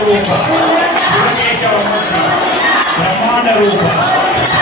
రూప శివకేశవమూర్తి బ్రహ్మాండ రూప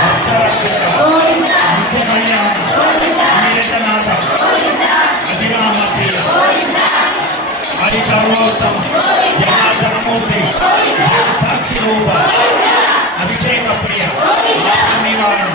భక్తరక్షక నిత్య కళ్యాణ నీరజనాథ ప్రియ హరి సర్వోత్తమ జనార్దనమూర్తి సాక్షి రూప అభిషేక ప్రియ నివారణ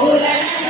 พูดแล้วนะ